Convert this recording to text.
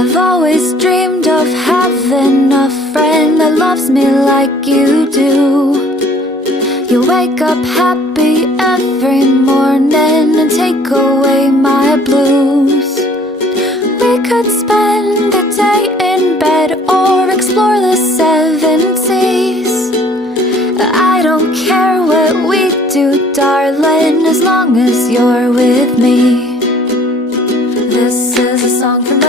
I've always dreamed of having a friend that loves me like you do. You wake up happy every morning and take away my blues. We could spend a day in bed or explore the seven seas. I don't care what we do, darling, as long as you're with me. This is a song for